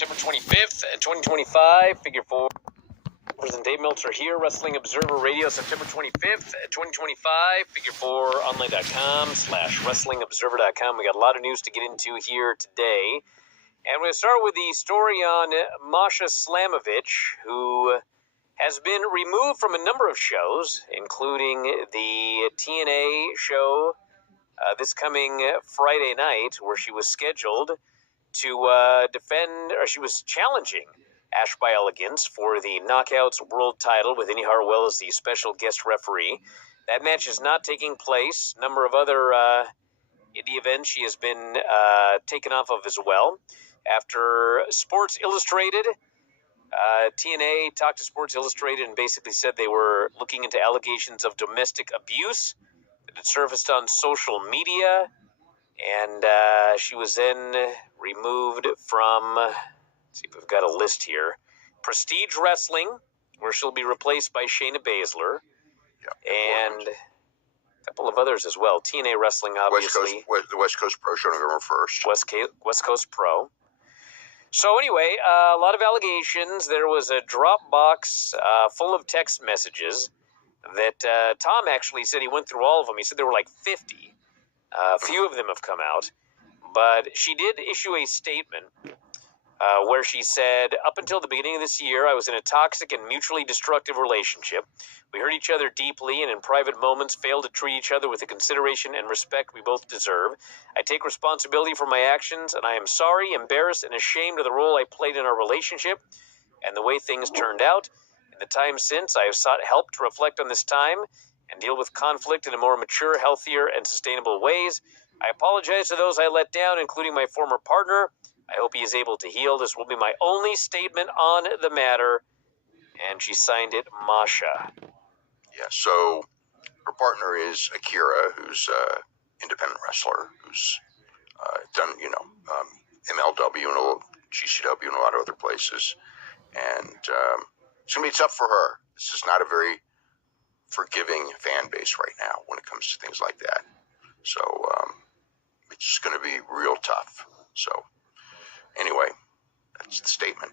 September 25th, 2025, Figure 4. President Dave Meltzer here, Wrestling Observer Radio, September 25th, 2025, figure4online.com/wrestlingobserver.com. We got a lot of news to get into here today. And we're going to start with the story on Masha Slamovich, who has been removed from a number of shows, including the TNA show this coming Friday night, where she was scheduled to defend, or she was challenging Ash by Elegance for the Knockouts World title with Indy Hartwell as the special guest referee. That match is not taking place. A number of other indie events she has been taken off of as well. After Sports Illustrated, TNA talked to Sports Illustrated and basically said they were looking into allegations of domestic abuse that had surfaced on social media. And she was then removed from, let's see if we've got a list here, Prestige Wrestling, where she'll be replaced by Shayna Baszler, and a couple of others as well. TNA Wrestling, obviously. The West Coast Pro show November 1st. West Coast Pro. So anyway, a lot of allegations. There was a Dropbox full of text messages that Tom actually said he went through all of them. He said there were like 50. A few of them have come out, but she did issue a statement where she said, up until the beginning of this year, I was in a toxic and mutually destructive relationship. We hurt each other deeply and in private moments failed to treat each other with the consideration and respect we both deserve. I take responsibility for my actions, and I am sorry, embarrassed, and ashamed of the role I played in our relationship and the way things turned out. In the time since, I have sought help to reflect on this time and deal with conflict in a more mature, healthier, and sustainable ways. I apologize to those I let down, including my former partner. I hope he is able to heal. This will be my only statement on the matter. And she signed it, Masha. Yeah, so her partner is Akira, who's an independent wrestler, who's done, MLW and a little GCW and a lot of other places. And it's going to be tough for her. This is not a very forgiving fan base right now when it comes to things like that. So it's just going to be real tough. So anyway, that's the statement.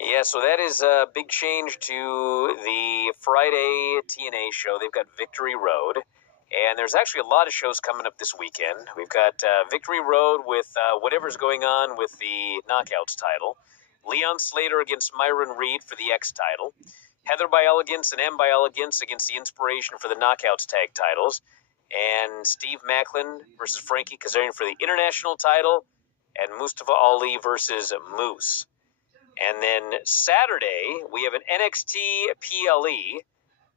Yeah, so that is a big change to the Friday TNA show. They've got Victory Road, and there's actually a lot of shows coming up this weekend. We've got Victory Road with whatever's going on with the Knockouts title, Leon Slater against Myron Reed for the X title, Heather by Elegance and M by Elegance against the Inspiration for the Knockouts tag titles, and Steve Macklin versus Frankie Kazarian for the International title, and Mustafa Ali versus Moose. And then Saturday, we have an NXT PLE,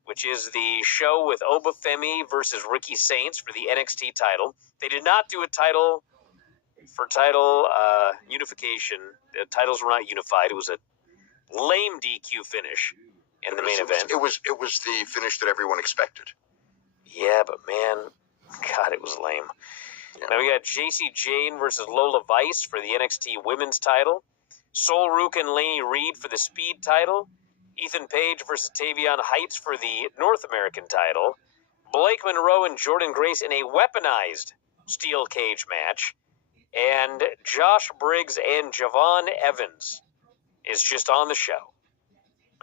which is the show with Oba Femi versus Ricky Saints for the NXT title. They did not do a title unification. The titles were not unified. It was a lame DQ finish in the main event. It was the finish that everyone expected. Yeah, but man, God, it was lame. Yeah. Now we got JC Jane versus Lola Vice for the NXT Women's title. Sol Ruka and Laney Reed for the Speed title. Ethan Page versus Tavion Heights for the North American title. Blake Monroe and Jordan Grace in a weaponized steel cage match. And Josh Briggs and Javon Evans is just on the show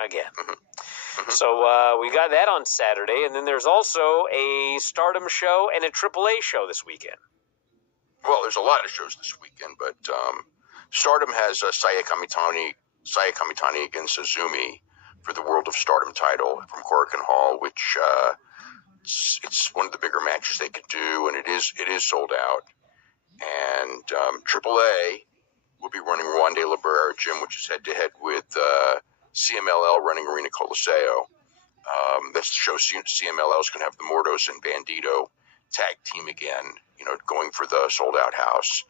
again. So we got that on Saturday, and then there's also a Stardom show and a AAA show this weekend. Well, there's a lot of shows this weekend, but Stardom has Saya Kamitani against Azumi for the World of Stardom title from Korakuen Hall, which it's one of the bigger matches they could do, and it is sold out. And AAA will be running Juan de la Barrera Gym, which is head-to-head with CMLL running Arena Coliseo. That's the show. CMLL is going to have the Mordos and Bandito tag team again, going for the sold-out house.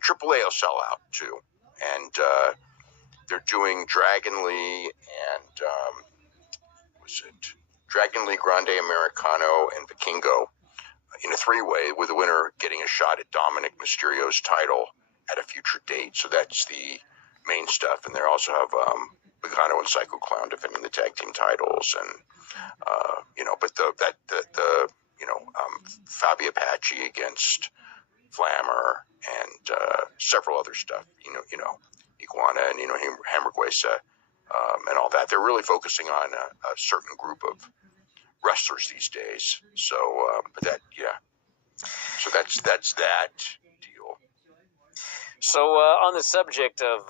AAA will sell out, too. And they're doing Dragon Lee and, Dragon Lee, Grande Americano, and Vikingo in a three-way, with the winner getting a shot at Dominic Mysterio's title at a future date. So that's the main stuff. And they also have Pagano and Psycho Clown defending the tag team titles, and but Fabi Apache against Flammer, and several other stuff. Iguana and Hamburguesa, and all that. They're really focusing on a certain group of wrestlers these days. So, but that, yeah. So that's that deal. So on the subject of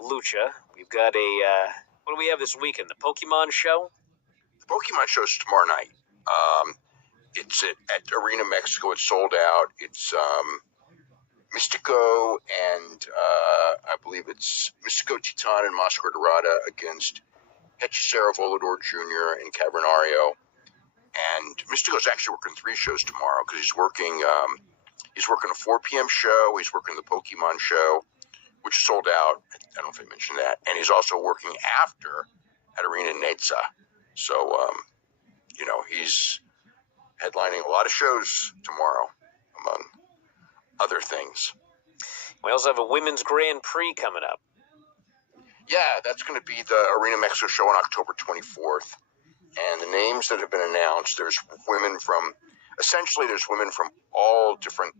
lucha, we've got what do we have this weekend? The Pokemon show. The Pokemon show's tomorrow night. It's at Arena Mexico. It's sold out. It's Mystico and I believe it's Mystico Titan and Mascara Dorada against Hechicero Volador Jr. and Cavernario. And Mystico's actually working 3 shows tomorrow because he's working a 4 p.m. show. He's working the Pokemon show, which is sold out. I don't know if I mentioned that. And he's also working after at Arena Neza. So, he's headlining a lot of shows tomorrow, among other things. We also have a Women's Grand Prix coming up. Yeah, that's going to be the Arena Mexico show on October 24th. And the names that have been announced, there's women from all different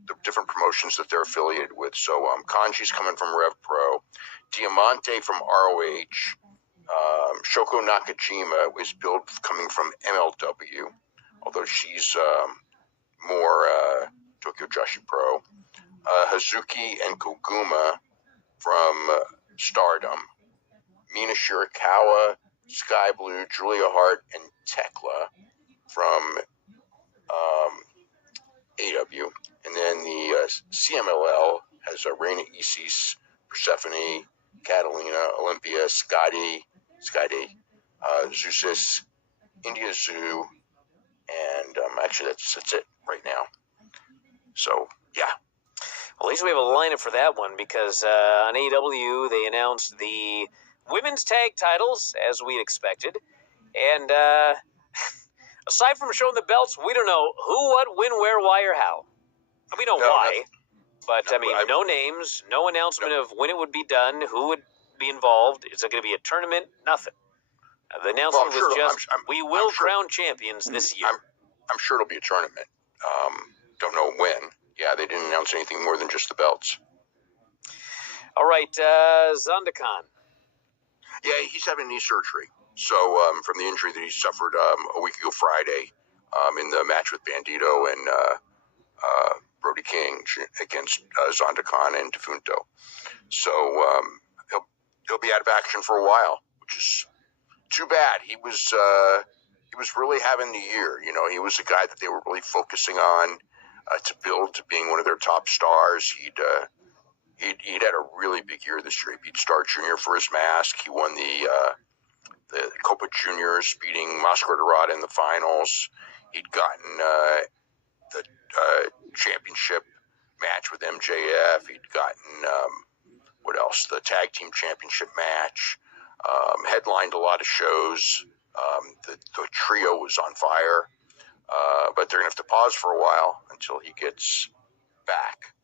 promotions that they're affiliated with. So Kanji's coming from Rev Pro, Diamante from ROH, Shoko Nakajima is billed coming from MLW, although she's more Tokyo Joshi Pro. Hazuki and Koguma from Stardom, Mina Shirakawa, Sky Blue, Julia Hart, and Tekla from AW. And then the CMLL has Reina Isis, Persephone, Catalina, Olympia, Skyday, Zeus, India Zoo, and actually that's it right now. So, yeah. Well, at least we have a lineup for that one because on AEW they announced the women's tag titles as we expected, and aside from showing the belts, we don't know who, what, when, where, why, or how. We know why, but no names, no announcement of when it would be done, who would be involved. Is it going to be a tournament? Nothing. The announcement was just we will crown champions this year. I'm sure it'll be a tournament. Don't know when. Yeah, they didn't announce anything more than just the belts. All right, Zondakan. Yeah, he's having knee surgery. So from the injury that he suffered a week ago Friday in the match with Bandito and Brody King against Zondakan and Defunto. So he'll be out of action for a while, which is too bad. He was really having the year. He was a guy that they were really focusing on to build to being one of their top stars. He'd had a really big year this year. He beat Star Jr. for his mask. He won the Copa Juniors, beating Mascara Dorada in the finals. He'd gotten the championship match with MJF. He'd gotten what else? The tag team championship match. Headlined a lot of shows. The trio was on fire. But they're going to have to pause for a while until he gets back.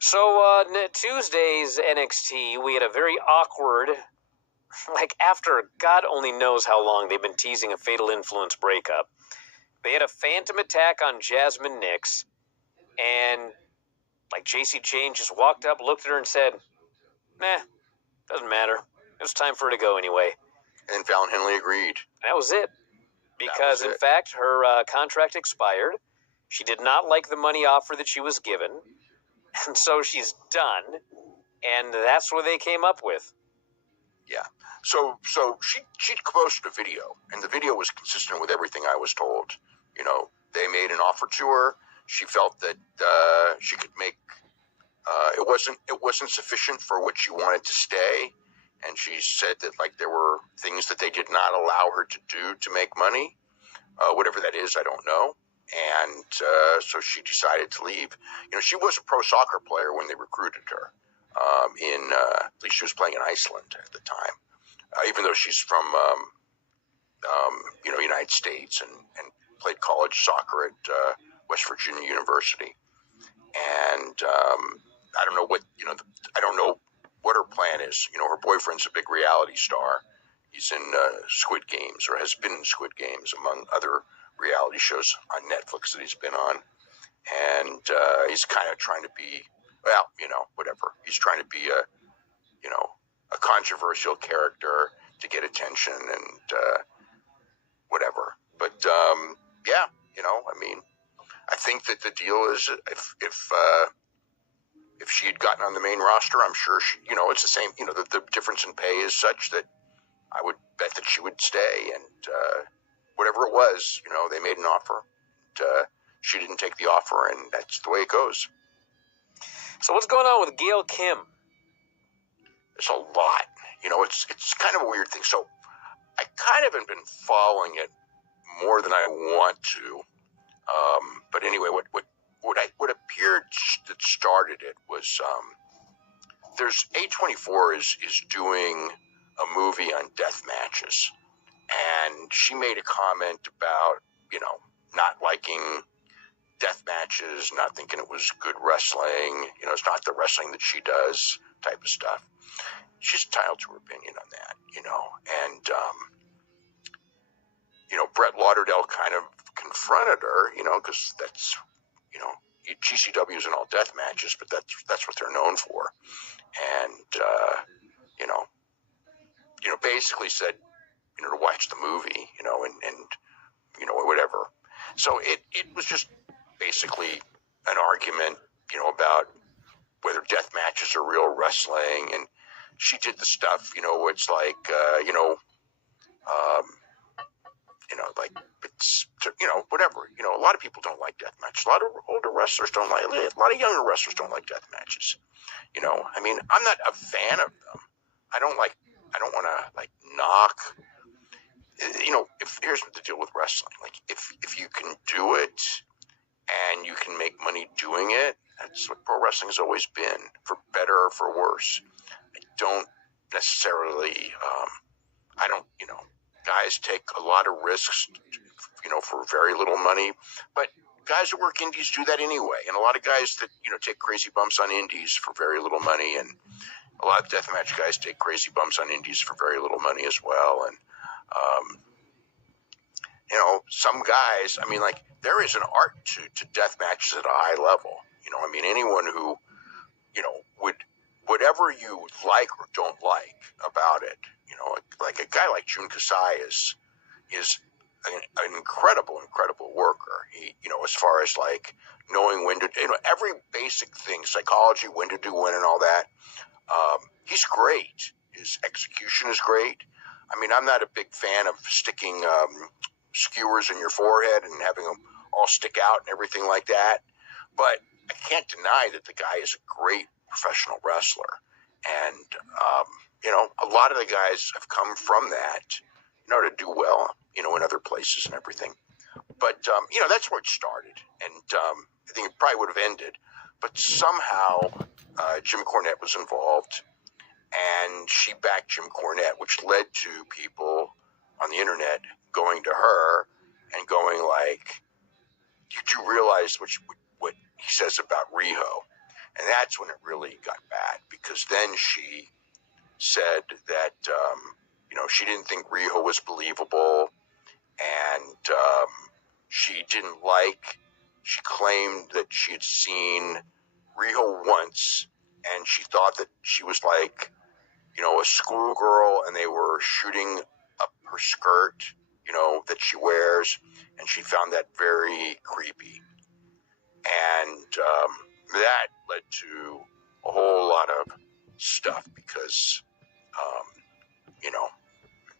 So, Tuesday's NXT, we had a very awkward, after God only knows how long they've been teasing a Fatal Influence breakup. They had a phantom attack on Jasmine Nix, and, JC Jane just walked up, looked at her, and said, doesn't matter. It was time for her to go anyway. And Fallon Henley agreed. That was it. Because, in fact, her contract expired. She did not like the money offer that she was given. And so she's done. And that's what they came up with. Yeah. So she posted a video. And the video was consistent with everything I was told. They made an offer to her. She felt that she could make... it wasn't sufficient for what she wanted to stay. And she said that, there were things that they did not allow her to do to make money. Whatever that is, I don't know. And so she decided to leave. She was a pro soccer player when they recruited her. At least she was playing in Iceland at the time. Even though she's from, United States and played college soccer at West Virginia University. And I don't know what, I don't know what her plan is. Her boyfriend's a big reality star. He's in Squid Games, or has been in Squid Games, among other reality shows on Netflix that he's been on. and he's kind of trying to be, well, whatever. He's trying to be a controversial character to get attention and whatever. But yeah, I think that the deal is if she had gotten on the main roster, I'm sure she, it's the same. The difference in pay is such that I would bet that she would stay, and whatever it was, they made an offer. And, she didn't take the offer, and that's the way it goes. So what's going on with Gail Kim? There's a lot. It's kind of a weird thing. So I kind of have been following it more than I want to. But anyway, what appeared that started it was there's A24 is doing a movie on death matches, and she made a comment about not liking death matches, not thinking it was good wrestling. It's not the wrestling that she does type of stuff. She's entitled to her opinion on that, and Brett Lauderdale kind of confronted her, because that's, GCW is in all death matches, but that's what they're known for. And, basically said, to watch the movie, and whatever. So it was just basically an argument, about whether death matches are real wrestling. And she did the stuff, it's like, like it's, whatever. A lot of people don't like death matches. A lot of older wrestlers don't like it. A lot of younger wrestlers don't like death matches. I'm not a fan of them. I don't want to knock. Here's the deal with wrestling. Like if you can do it and you can make money doing it, that's what pro wrestling has always been, for better or for worse. I don't necessarily, guys take a lot of risks, for very little money, but guys that work indies do that anyway. And a lot of guys that, take crazy bumps on indies for very little money, and a lot of deathmatch guys take crazy bumps on indies for very little money as well. And, some guys, there is an art to death matches at a high level. Anyone who, would, whatever you like or don't like about it, like a guy like Jun Kasai is an incredible worker. He, as far as like knowing when to, every basic thing, psychology, when to do when and all that. He's great. His execution is great. I'm not a big fan of sticking skewers in your forehead and having them all stick out and everything like that. But I can't deny that the guy is a great professional wrestler. And, a lot of the guys have come from that, to do well, in other places and everything. But, that's where it started. And I think it probably would have ended. But somehow Jim Cornette was involved, and she backed Jim Cornette, which led to people on the internet going to her and going like, did you realize what he says about Riho? And that's when it really got bad, because then she said that, she didn't think Riho was believable, and she claimed that she had seen Riho once, and she thought that she was like, a schoolgirl, and they were shooting up her skirt, that she wears, and she found that very creepy. And that led to a whole lot of stuff, because,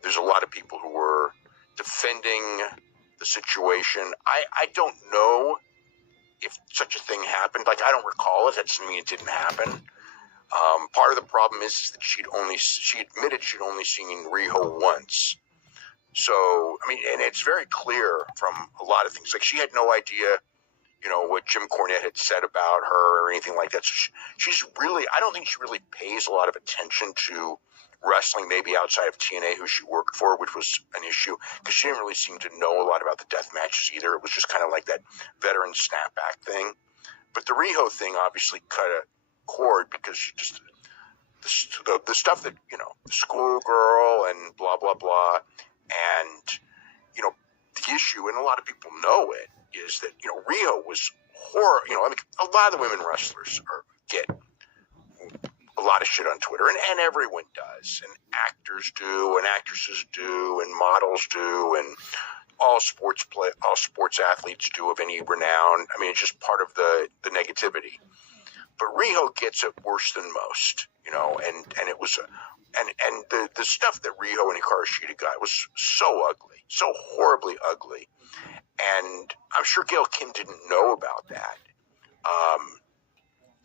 there's a lot of people who were defending the situation. I don't know if such a thing happened. Like, I don't recall it. That doesn't mean it didn't happen. Part of the problem is that she admitted she'd only seen Riho once. So, and it's very clear from a lot of things. Like, she had no idea, what Jim Cornette had said about her or anything like that. So she's really, I don't think she really pays a lot of attention to wrestling, maybe outside of TNA, who she worked for, which was an issue, because she didn't really seem to know a lot about the death matches either. It was just kind of like that veteran snapback thing. But the Riho thing obviously cut a cord, because she just, the stuff that, the schoolgirl and blah, blah, blah. And, the issue, and a lot of people know it, is that, Riho was horror. You know, I mean, a lot of the women wrestlers get a lot of shit on Twitter, and everyone does, and actors do, and actresses do, and models do, and all sports athletes do of any renown. I mean, it's just part of the negativity. But Riho gets it worse than most, you know, and it was, and the stuff that Riho and Hikaru Shida got was so ugly, so horribly ugly, and I'm sure Gail Kim didn't know about that.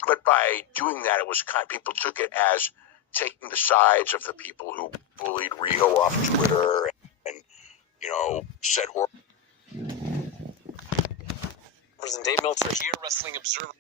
But by doing that, it was people took it as taking the sides of the people who bullied Riho off Twitter and you know, said horrible. President Dave Meltzer here, Wrestling Observer.